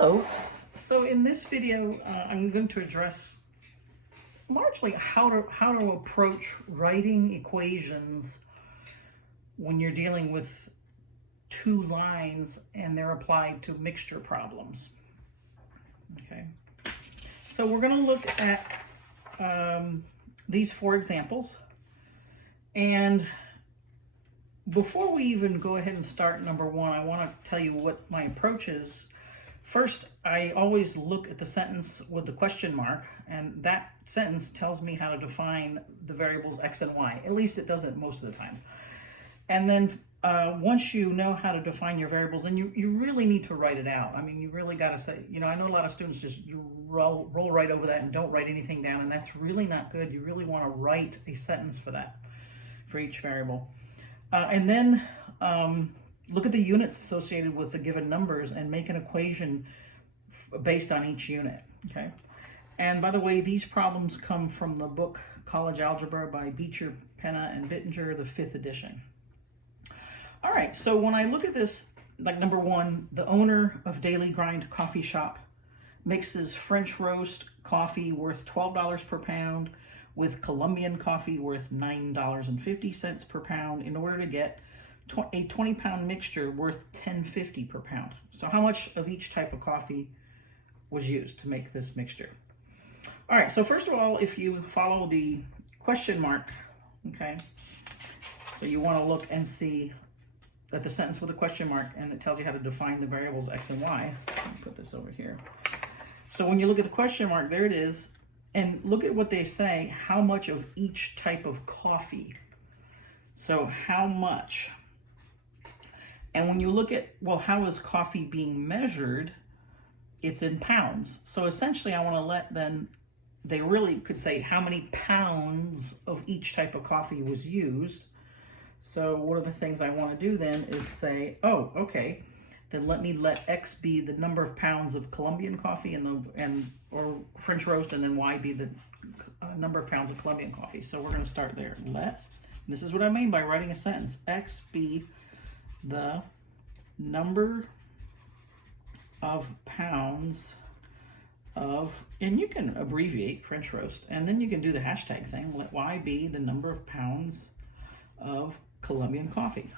Hello. So in this video, I'm going to address largely how to approach writing equations when you're dealing with two lines and they're applied to mixture problems. Okay. So we're going to look at these four examples, and before we even go ahead and start number one, I want to tell you what my approach is. First, I always look at the sentence with the question mark, and that sentence tells me how to define the variables x and y. At least it does it most of the time. And then once you know how to define your variables, then you really need to write it out. I mean, you really got to say, I know a lot of students just roll right over that and don't write anything down, and that's really not good. You really want to write a sentence for that, for each variable. And then look at the units associated with the given numbers and make an equation based on each unit, okay? And by the way, these problems come from the book College Algebra by Beecher, Penna, and Bittinger, the 5th edition. All right, so when I look at this, like number one, the owner of Daily Grind Coffee Shop mixes French roast coffee worth $12 per pound with Colombian coffee worth $9.50 per pound in order to get a 20-pound mixture worth $10.50 per pound. So how much of each type of coffee was used to make this mixture? All right, so first of all, if you follow the question mark, okay, so you want to look and see that the sentence with a question mark, and it tells you how to define the variables x and y. Let me put this over here. So when you look at the question mark, there it is, and look at what they say, how much of each type of coffee. So how much? And when you look at, well, how is coffee being measured? It's in pounds. So essentially I want to let them, they really could say how many pounds of each type of coffee was used. So one of the things I want to do then is say, oh, okay, then let X be the number of pounds of Colombian coffee or French roast, and then Y be the number of pounds of Colombian coffee. So we're going to start there. This is what I mean by writing a sentence. X be the number of pounds of, and you can abbreviate French roast, and then you can do the hashtag thing. Let Y be the number of pounds of Colombian coffee.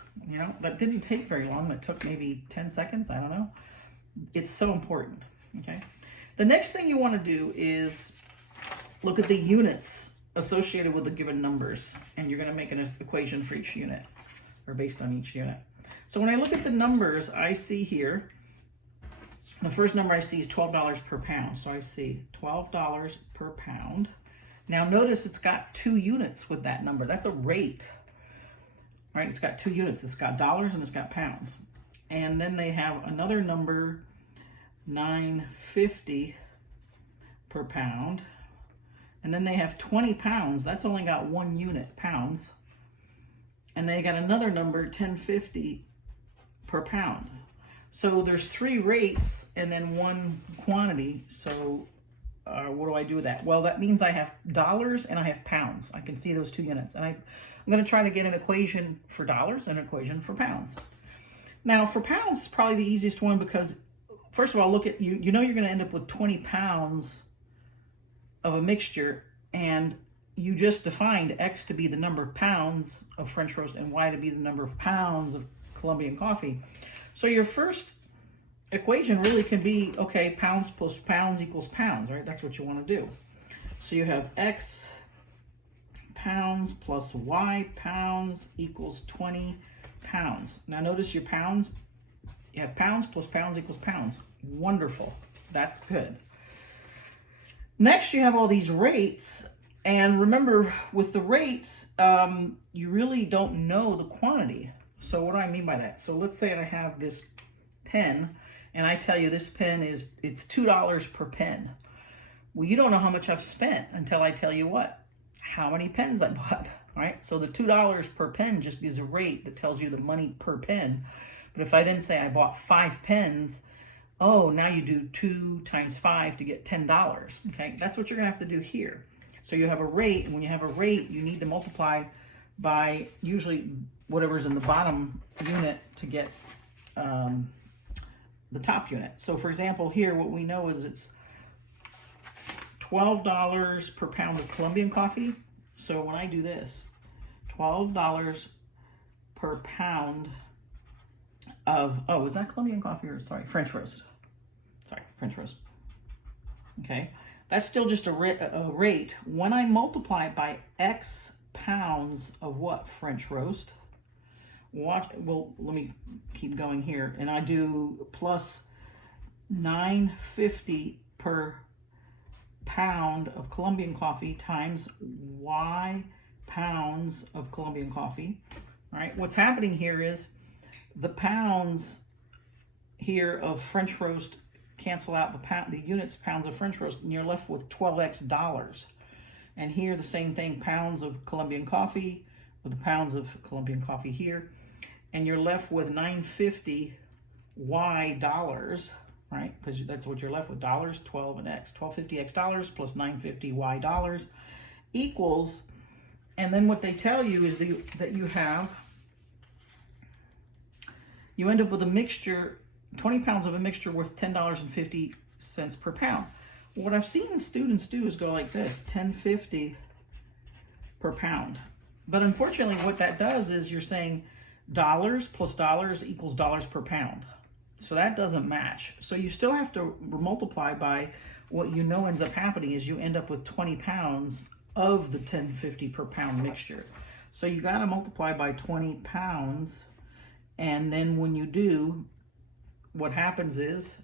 That didn't take very long. That took maybe 10 seconds. I don't know. It's so important. Okay. The next thing you want to do is look at the units associated with the given numbers, and you're going to make an equation for each unit, or based on each unit. So when I look at the numbers, I see here, the first number I see is $12 per pound. So I see $12 per pound. Now notice it's got two units with that number. That's a rate, right? It's got two units. It's got dollars and it's got pounds. And then they have another number, $9.50 per pound. And then they have 20 pounds. That's only got one unit, pounds. And they got another number, $10.50 per pound. So there's three rates and then one quantity. So what do I do with that? Well, that means I have dollars and I have pounds. I can see those two units. And I'm going to try to get an equation for dollars and an equation for pounds. Now, for pounds, it's probably the easiest one because, first of all, look at, you know you're going to end up with 20 pounds of a mixture, and you just defined X to be the number of pounds of French roast and Y to be the number of pounds of Colombian coffee. So your first equation really can be, okay, pounds plus pounds equals pounds, right? That's what you want to do. So you have X pounds plus Y pounds equals 20 pounds. Now notice your pounds, you have pounds plus pounds equals pounds. Wonderful. That's good. Next, you have all these rates. And remember, with the rates, you really don't know the quantity. So what do I mean by that? So let's say I have this pen, and I tell you this pen it's $2 per pen. Well, you don't know how much I've spent until I tell you what? How many pens I bought, right? So the $2 per pen just gives a rate that tells you the money per pen. But if I then say I bought 5 pens, oh, now you do 2 times 5 to get $10, okay? That's what you're gonna have to do here. So you have a rate, and when you have a rate, you need to multiply by usually whatever's in the bottom unit to get the top unit. So for example, here what we know is it's $12 per pound of Colombian coffee. So when I do this, $12 per pound of, oh, is that Colombian coffee or, sorry, French roast? Sorry, French roast. Okay, that's still just a rate. When I multiply it by X pounds of what? French roast. Watch, well, let me keep going here. And I do plus $9.50 per pound of Colombian coffee times Y pounds of Colombian coffee. All right, what's happening here is the pounds here of French roast cancel out the units, pounds of French roast, and you're left with 12x dollars. And here the same thing, pounds of Colombian coffee with the pounds of Colombian coffee here, and you're left with 950 Y dollars, right? Because that's what you're left with, dollars, 12 and X, 1250 X dollars plus 950 Y dollars equals, and then what they tell you is that you end up with a mixture, 20 pounds of a mixture worth $10.50 per pound. What I've seen students do is go like this, $10.50 per pound. But unfortunately what that does is you're saying dollars plus dollars equals dollars per pound. So that doesn't match. So you still have to multiply by what you know ends up happening is you end up with 20 pounds of the $10.50 per pound mixture. So you got to multiply by 20 pounds, and then when you do, what happens is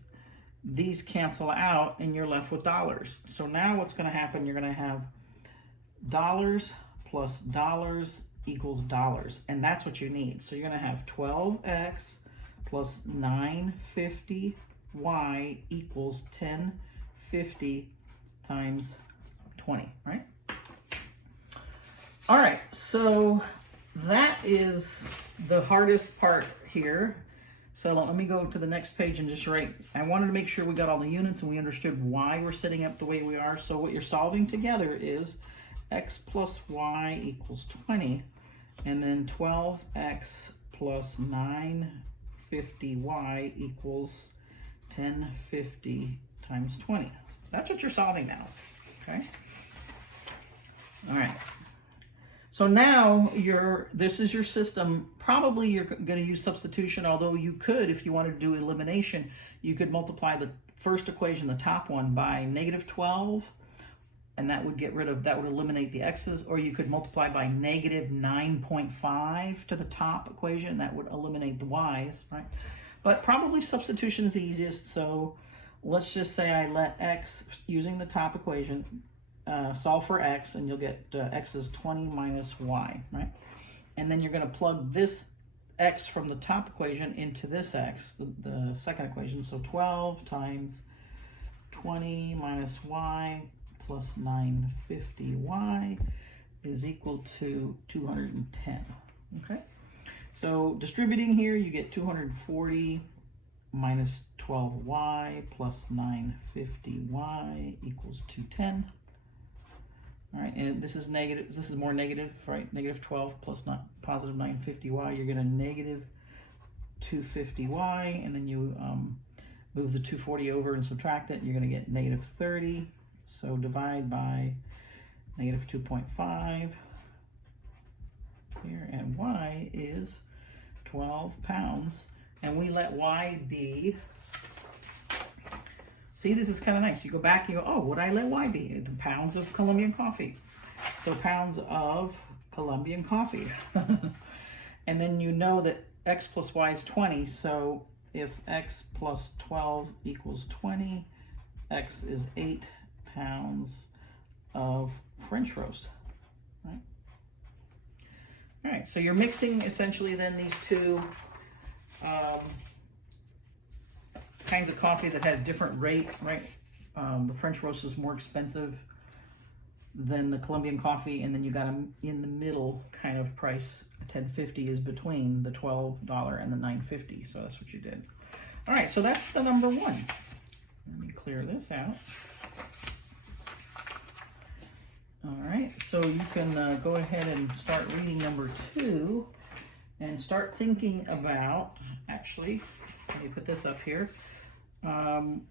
these cancel out and you're left with dollars. So now what's going to happen, you're going to have dollars plus dollars equals dollars, and that's what you need. So you're going to have 12x plus 950y equals 1050 times 20, right? All right, so that is the hardest part here. So let me go to the next page and just write, I wanted to make sure we got all the units and we understood why we're setting up the way we are. So what you're solving together is x plus y equals 20, and then 12x plus 950y equals 1050 times 20. That's what you're solving now, okay? All right. So now this is your system. Probably you're going to use substitution, although you could, if you wanted to do elimination, you could multiply the first equation, the top one, by -12, and that would eliminate the x's, or you could multiply by -9.5 to the top equation, that would eliminate the y's, right? But probably substitution is the easiest, so let's just say I let x, using the top equation, solve for x, and you'll get x is 20 minus y, right? And then you're going to plug this x from the top equation into this x, the second equation. So 12 times 20 minus y plus 950y is equal to 210, okay? So distributing here, you get 240 minus 12y plus 950y equals 210. All right, and this is negative. This is more negative, right? -12 plus not positive 950y. You're going to negative 250y, and then you move the 240 over and subtract it. You're going to get -30. So divide by -2.5 here, and y is 12 pounds, and we let y be. See, this is kind of nice. You go back, you go, oh, what did I let y be? The pounds of Colombian coffee. So pounds of Colombian coffee. And then you know that x plus y is 20. So if x plus 12 equals 20, x is 8 pounds of French roast. Right? All right, so you're mixing essentially then these two kinds of coffee that had a different rate, right? The French roast is more expensive than the Colombian coffee, and then you got them in the middle kind of price. $10.50 is between the $12 and the $9.50, so that's what you did. All right, so that's the number one. Let me clear this out. All right, so you can go ahead and start reading number two and start thinking about, actually, Let me put this up here.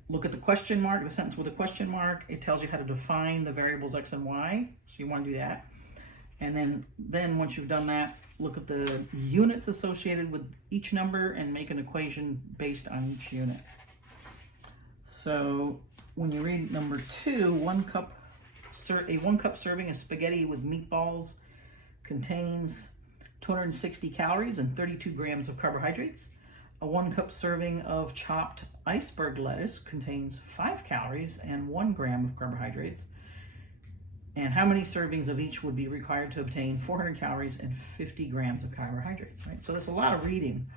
Look at the question mark, the sentence with a question mark. It tells you how to define the variables x and y. So you want to do that. And then once you've done that, look at the units associated with each number and make an equation based on each unit. So when you read number 2, a 1 cup serving of spaghetti with meatballs contains 260 calories and 32 grams of carbohydrates. A 1 cup serving of chopped iceberg lettuce contains 5 calories and 1 gram of carbohydrates. And how many servings of each would be required to obtain 400 calories and 50 grams of carbohydrates, right? So there's a lot of reading.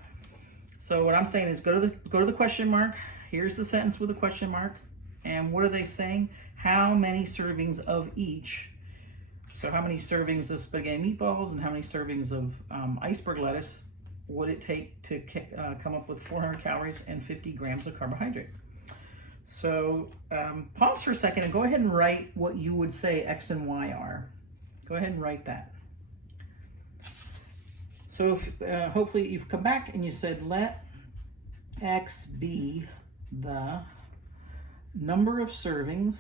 So what I'm saying is go to the question mark. Here's the sentence with a question mark. And what are they saying? How many servings of each? So how many servings of spaghetti meatballs and how many servings of iceberg lettuce would it take to come up with 400 calories and 50 grams of carbohydrate? So pause for a second and go ahead and write what you would say x and y are. Go ahead and write that. So if, hopefully you've come back and you said let x be the number of servings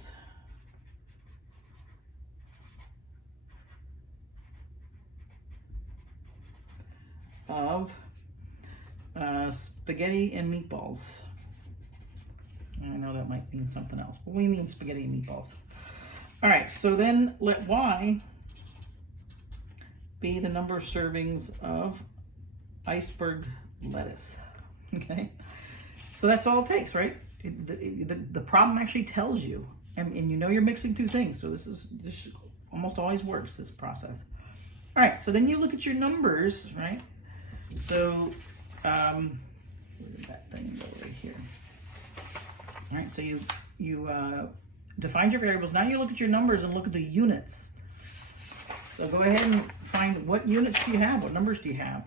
of spaghetti and meatballs. I know that might mean something else, but we mean spaghetti and meatballs. All right, so then let y be the number of servings of iceberg lettuce. Okay, so that's all it takes, right? The problem actually tells you, and you know you're mixing two things, so this almost always works, this process. All right, so then you look at your numbers, right? So where did that thing go? Right here. All right, so you defined your variables. Now you look at your numbers and look at the units. So go ahead and find what units do you have, what numbers do you have.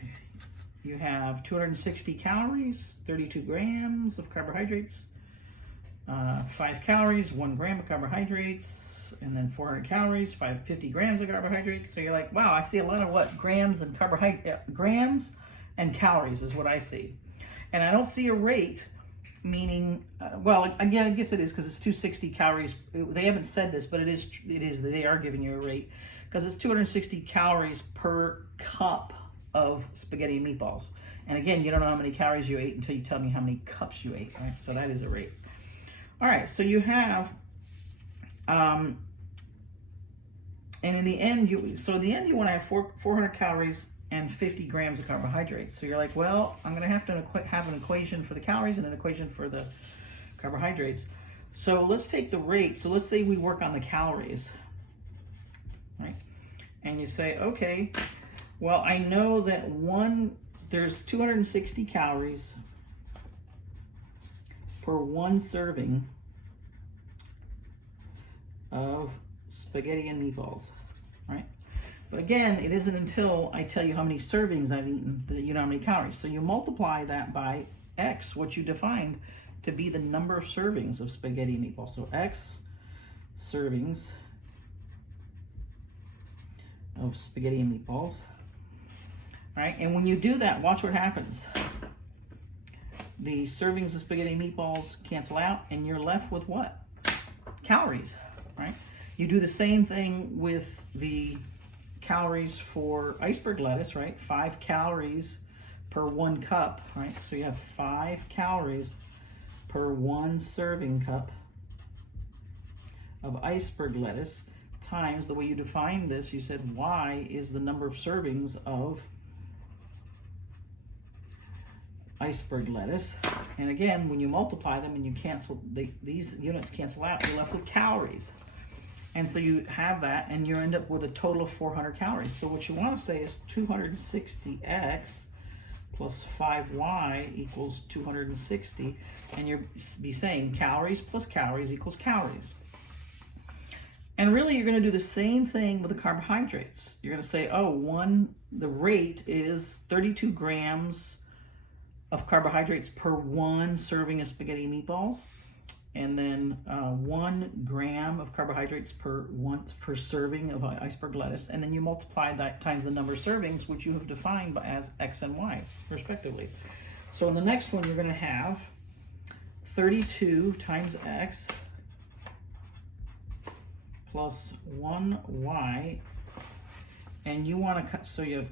You have 260 calories, 32 grams of carbohydrates, 5 calories, 1 gram of carbohydrates, and then 400 calories, 50 grams of carbohydrates. So you're like, wow, I see a lot of what? Grams and grams and calories is what I see. And I don't see a rate, meaning, well, again, I guess it is because it's 260 calories. They haven't said this, but it is. They are giving you a rate because it's 260 calories per cup of spaghetti and meatballs. And again, you don't know how many calories you ate until you tell me how many cups you ate, right? So that is a rate. All right, so you have, and in the end, you want to have 400 calories and 50 grams of carbohydrates. So you're like, well, I'm going to have an equation for the calories and an equation for the carbohydrates. So let's take the rate. So let's say we work on the calories, right? And you say, okay, well, I know that there's 260 calories per 1 serving of spaghetti and meatballs, right? But again, it isn't until I tell you how many servings I've eaten that you know how many calories. So you multiply that by x, what you defined to be the number of servings of spaghetti and meatballs. So x servings of spaghetti and meatballs, right? And when you do that, watch what happens. The servings of spaghetti and meatballs cancel out, and you're left with what? Calories, right? You do the same thing with the calories for iceberg lettuce, right? 5 calories per 1 cup, right? So you have 5 calories per 1 serving cup of iceberg lettuce times the way you defined this. You said y is the number of servings of iceberg lettuce. And again, when you multiply them and you cancel, these units cancel out, you're left with calories. And so you have that, and you end up with a total of 400 calories. So what you want to say is 260x plus 5y equals 260. And you'll be saying calories plus calories equals calories. And really, you're going to do the same thing with the carbohydrates. You're going to say, oh, the rate is 32 grams of carbohydrates per 1 serving of spaghetti meatballs. And then 1 gram of carbohydrates per serving of iceberg lettuce, and then you multiply that times the number of servings, which you have defined as x and y, respectively. So in the next one, you're going to have 32 times x plus 1y, and you want to cut, so you have,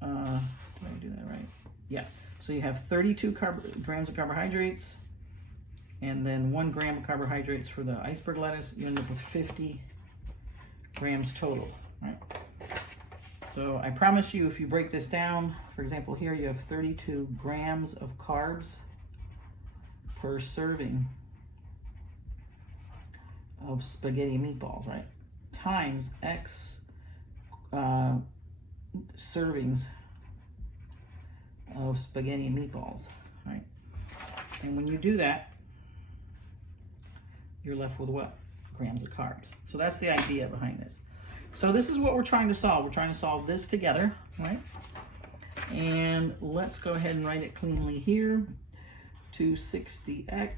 did I do that right? Yeah, so you have 32 grams of carbohydrates, and then 1 gram of carbohydrates for the iceberg lettuce. You end up with 50 grams total, right? So I promise you, if you break this down, for example, here you have 32 grams of carbs per serving of spaghetti and meatballs, right? Times X servings of spaghetti and meatballs, right? And when you do that, you're left with what? Grams of carbs. So that's the idea behind this. So this is what we're trying to solve. We're trying to solve this together, right? And let's go ahead and write it cleanly here. 260x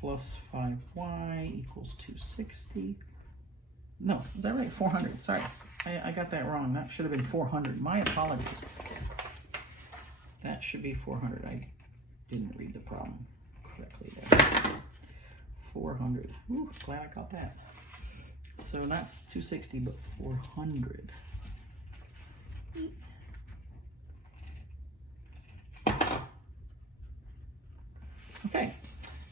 plus 5y equals 260. No, is that right? 400. Sorry, I got that wrong. That should have been 400. My apologies. That should be 400. I didn't read the problem correctly there. 400. Ooh, glad I got that. So that's 260, but 400. Okay,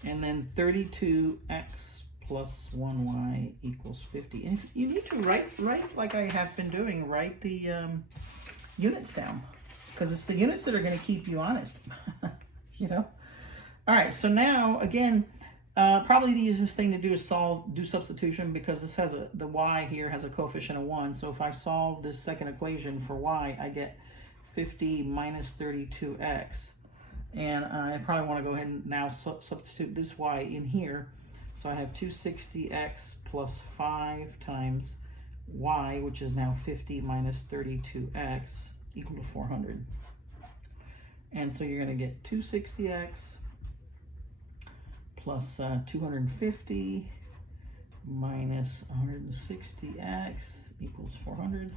and then 32x plus 1y equals 50. And if you need to write like I have been doing, write the units down, because it's the units that are going to keep you honest. You know? All right, so now, again, probably the easiest thing to do is do substitution, because this has the y here has a coefficient of 1. So if I solve this second equation for y, I get 50 minus 32x. And I probably want to go ahead and now substitute this y in here. So I have 260x plus 5 times y, which is now 50 minus 32x, equal to 400. And so you're going to get 260x plus 250 minus 160x equals 400.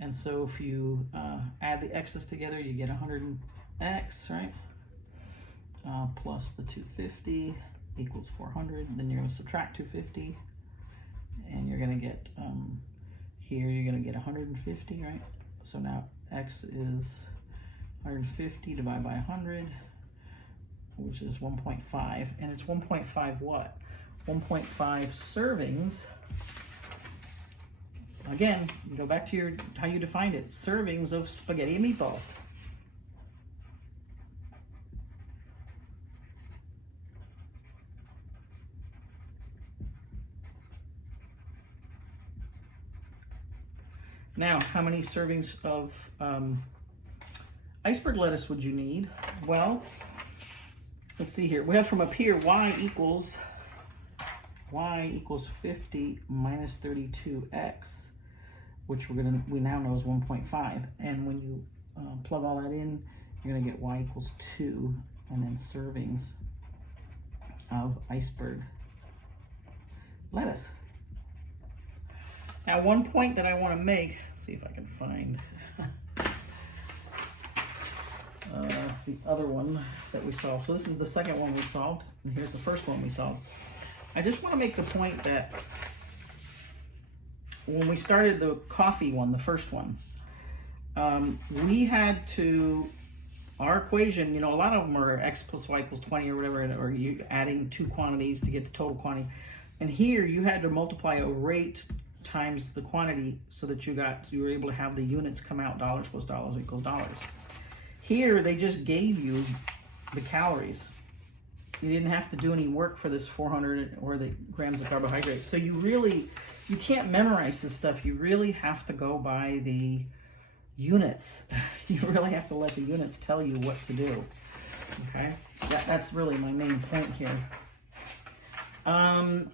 And so if you add the x's together, you get 100x, right? Plus the 250 equals 400. Then you're going to subtract 250, and you're going to get, here you're going to get 150, right? So now x is 150 divided by 100, which is 1.5, and it's 1.5 what? 1.5 servings. Again, you go back to how you defined it, servings of spaghetti and meatballs. Now, how many servings of iceberg lettuce would you need? Well, let's see here. We have from up here, y equals 50 minus 32x, which we now know is 1.5. And when you plug all that in, you're gonna get y equals 2, and then servings of iceberg lettuce. Now, one point that I want to make, see if I can find the other one that we solved. So this is the second one we solved, and here's the first one we solved. I just want to make the point that when we started the coffee one, the first one, we had to, our equation, you know, a lot of them are x plus y equals 20 or whatever, or you adding two quantities to get the total quantity. And here you had to multiply a rate times the quantity so that you were able to have the units come out dollars plus dollars equals dollars. Here they just gave you the calories. You didn't have to do any work for this 400 or the grams of carbohydrates. So you can't memorize this stuff. You really have to go by the units. You really have to let the units tell you what to do. Okay, that's really my main point here.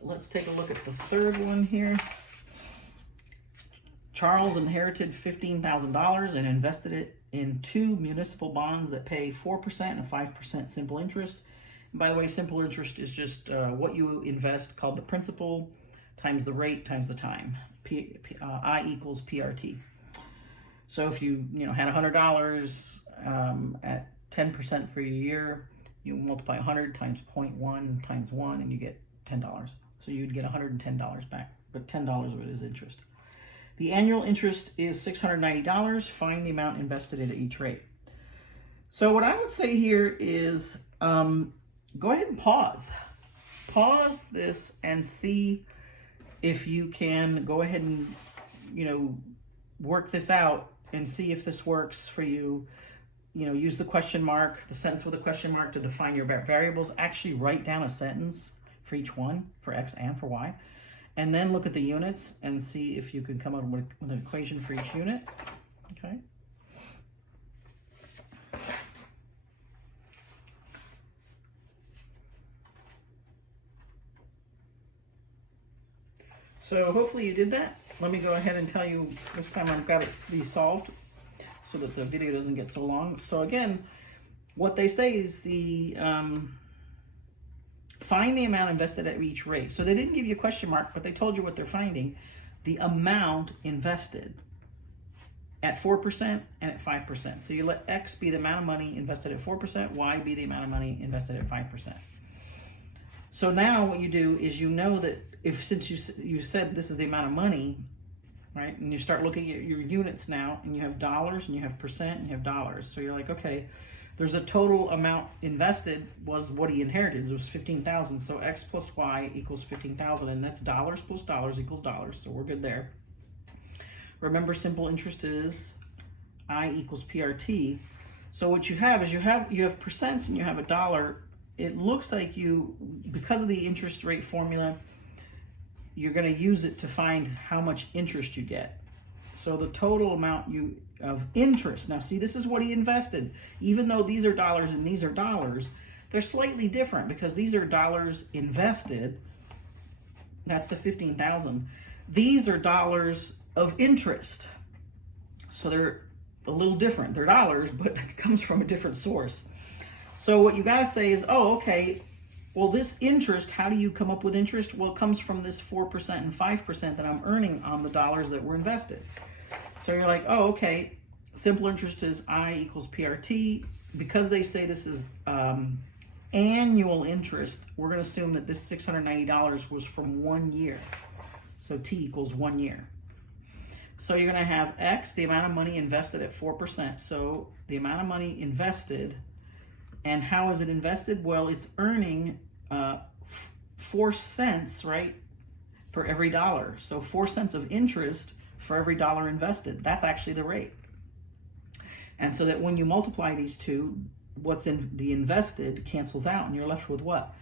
Let's take a look at the third one here. Charles inherited $15,000 and invested it in 2 municipal bonds that pay 4% and 5% simple interest. And by the way, simple interest is just what you invest, called the principal times the rate times the time. I equals PRT. So if you had $100 at 10% for a year, you multiply 100 times 0.1 times 1, and you get $10. So you'd get $110 back, but $10 of it is interest. The annual interest is $690. Find the amount invested at each rate. So what I would say here is go ahead and pause. Pause this and see if you can go ahead and, work this out and see if this works for you. Use the question mark, the sentence with a question mark to define your variables. Actually write down a sentence for each one, for X and for Y. And then look at the units and see if you can come up with an equation for each unit. Okay. So hopefully you did that. Let me go ahead and tell you, this time I've got these solved so that the video doesn't get so long. So again, what they say is find the amount invested at each rate. So they didn't give you a question mark, but they told you what they're finding. The amount invested at 4% and at 5%. So you let X be the amount of money invested at 4%, Y be the amount of money invested at 5%. So now what you do is that since you said this is the amount of money, right, and you start looking at your units now, and you have dollars, and you have percent, and you have dollars. So you're like, okay, there's a total amount invested was what he inherited. It was 15,000. So X plus Y equals 15,000, and that's dollars plus dollars equals dollars. So we're good there. Remember, simple interest is I equals PRT. So what you have is you have percents and you have a dollar. It looks like because of the interest rate formula, you're going to use it to find how much interest you get. So the total amount of interest. Now see, this is what he invested. Even though these are dollars and these are dollars, they're slightly different because these are dollars invested. That's the 15,000. These are dollars of interest. So they're a little different. They're dollars, but it comes from a different source. So what you got to say is, oh, okay, well, this interest, how do you come up with interest? Well, it comes from this 4% and 5% that I'm earning on the dollars that were invested. So you're like, oh, okay, simple interest is I equals PRT. Because they say this is annual interest, we're going to assume that this $690 was from 1 year. So T equals 1 year. So you're going to have X, the amount of money invested at 4%. So the amount of money invested, and how is it invested? Well, it's earning 4 cents, right, per every dollar. So 4 cents of interest for every dollar invested. That's actually the rate. And so that when you multiply these two, what's in the invested cancels out, and you're left with what?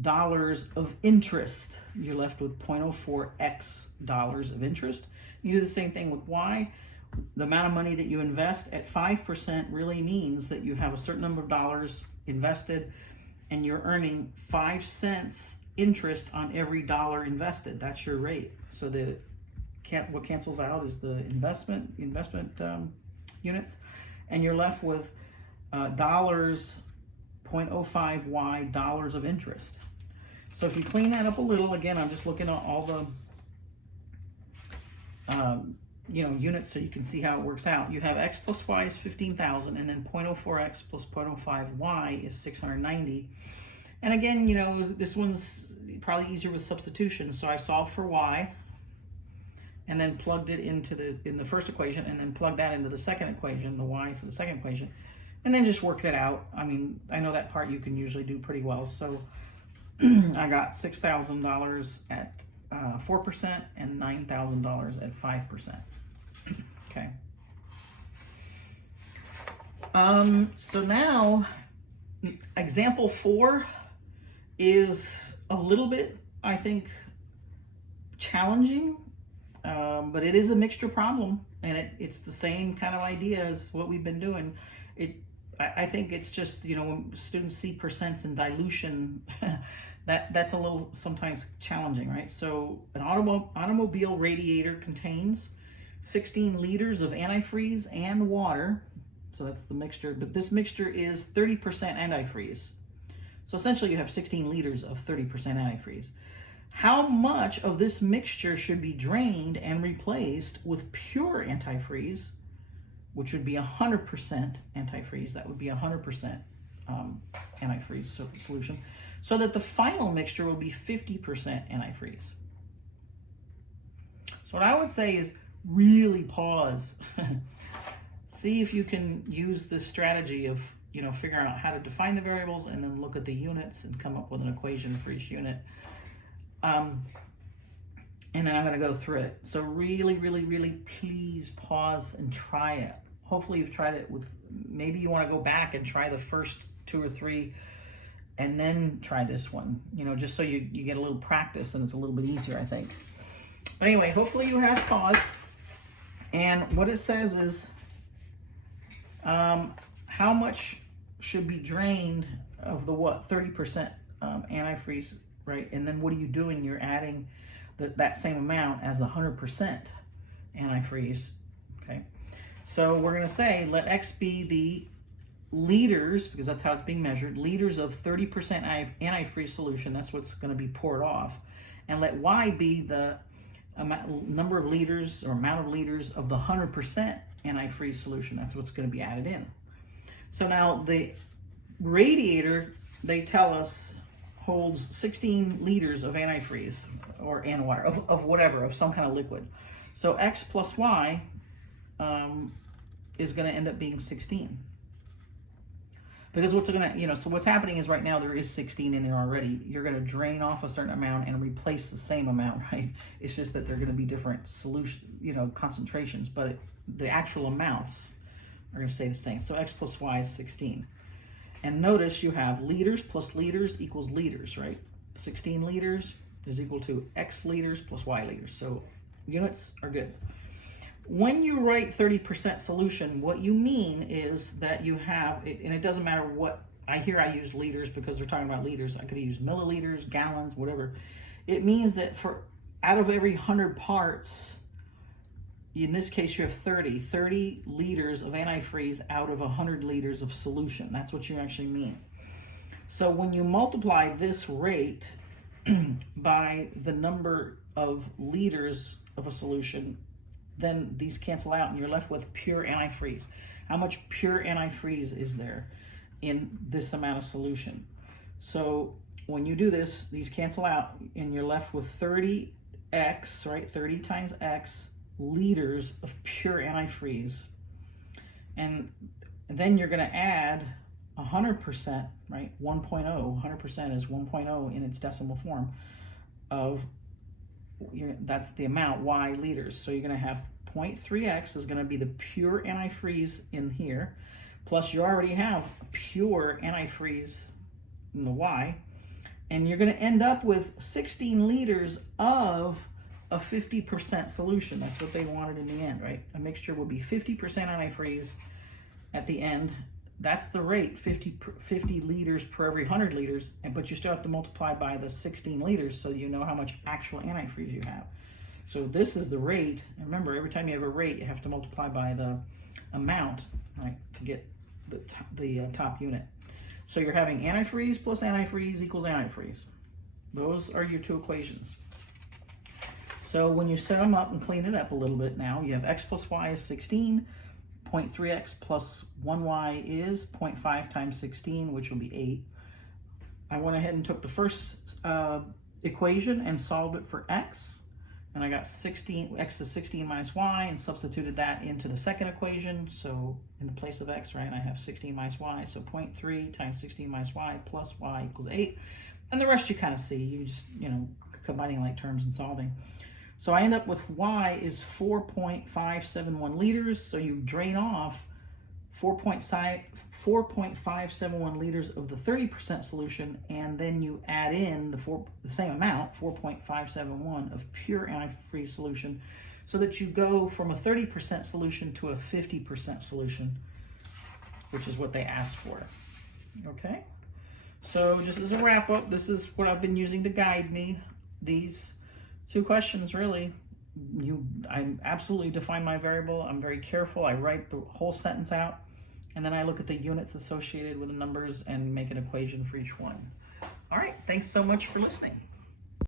Dollars of interest. You're left with 0.04x dollars of interest. You do the same thing with Y. The amount of money that you invest at 5% really means that you have a certain number of dollars invested and you're earning 5 cents interest on every dollar invested. That's your rate. So what cancels out is the investment units, and you're left with dollars, 0.05 Y dollars of interest. So if you clean that up a little, again, I'm just looking at all the units so you can see how it works out. You have X plus Y is 15,000, and then 0.04X plus 0.05Y is 690. And again, this one's probably easier with substitution. So I solved for Y, and then plugged it in the first equation, and then plugged that into the second equation, the Y for the second equation, and then just worked it out. I mean, I know that part you can usually do pretty well. So I got $6,000 at 4% and $9,000 at 5%. Okay. So now example 4 is a little bit, I think, challenging, but it is a mixture problem, and it's the same kind of idea as what we've been doing. I think it's just, when students see percents and dilution, that's a little sometimes challenging, right? So an automobile radiator contains 16 liters of antifreeze and water. So that's the mixture, but this mixture is 30% antifreeze. So essentially you have 16 liters of 30% antifreeze. How much of this mixture should be drained and replaced with pure antifreeze which would be 100% antifreeze. That would be 100% antifreeze solution, so that the final mixture will be 50% antifreeze. So what I would say is really pause. See if you can use this strategy of, figuring out how to define the variables and then look at the units and come up with an equation for each unit. And then I'm going to go through it. So really, really, really please pause and try it. Hopefully you've tried it with, maybe you want to go back and try the first 2 or 3 and then try this one, just so you get a little practice and it's a little bit easier, I think. But anyway, hopefully you have paused. And what it says is how much should be drained of the 30% antifreeze, right? And then what are you doing? You're adding that same amount as the 100% antifreeze, okay? So we're going to say let X be the liters, because that's how it's being measured, liters of 30% antifreeze solution. That's what's going to be poured off. And let Y be the number of liters or amount of liters of the 100% antifreeze solution. That's what's going to be added in. So now the radiator, they tell us, holds 16 liters of antifreeze and water, of whatever, of some kind of liquid. So X plus Y is going to end up being 16. Because what's going to, so what's happening is right now there is 16 in there already. You're going to drain off a certain amount and replace the same amount, right? It's just that they're going to be different solution, concentrations, but the actual amounts are going to stay the same. So X plus Y is 16. And notice you have liters plus liters equals liters, right? 16 liters is equal to X liters plus Y liters. So units are good. When you write 30% solution, what you mean is that you have, and it doesn't matter what, I use liters because they're talking about liters. I could have used milliliters, gallons, whatever. It means that out of every 100 parts, in this case you have 30 liters of antifreeze out of 100 liters of solution. That's what you actually mean. So when you multiply this rate by the number of liters of a solution, then these cancel out and you're left with pure antifreeze. How much pure antifreeze is there in this amount of solution? So when you do this, these cancel out and you're left with 30x, right? 30 times x liters of pure antifreeze. And then you're going to add 100%, right? 1.0, 100% is 1.0 in its decimal form of, that's the amount, Y liters. So you're going to have 0.3x is going to be the pure antifreeze in here, plus you already have pure antifreeze in the Y, and you're going to end up with 16 liters of a 50% solution. That's what they wanted in the end, right? A mixture will be 50% antifreeze at the end. That's the rate, 50 liters per every 100 liters, but you still have to multiply by the 16 liters so you know how much actual antifreeze you have. So this is the rate. And remember, every time you have a rate, you have to multiply by the amount, right, to get the top unit. So you're having antifreeze plus antifreeze equals antifreeze. Those are your two equations. So when you set them up and clean it up a little bit now, you have X plus Y is 16, 0.3x plus 1y is 0.5 times 16, which will be 8. I went ahead and took the first equation and solved it for x, and I got 16, x is 16 minus y, and substituted that into the second equation. So in the place of x, right, I have 16 minus y, so 0.3 times 16 minus y plus y equals 8. And the rest you kind of see, you just, combining like terms and solving. So I end up with Y is 4.571 liters. So you drain off 4.571 liters of the 30% solution, and then you add in the same amount, 4.571 of pure antifreeze solution, so that you go from a 30% solution to a 50% solution, which is what they asked for. Okay? So just as a wrap up, this is what I've been using to guide me. These two questions, really. I absolutely define my variable. I'm very careful. I write the whole sentence out, and then I look at the units associated with the numbers and make an equation for each one. All right, thanks so much for listening.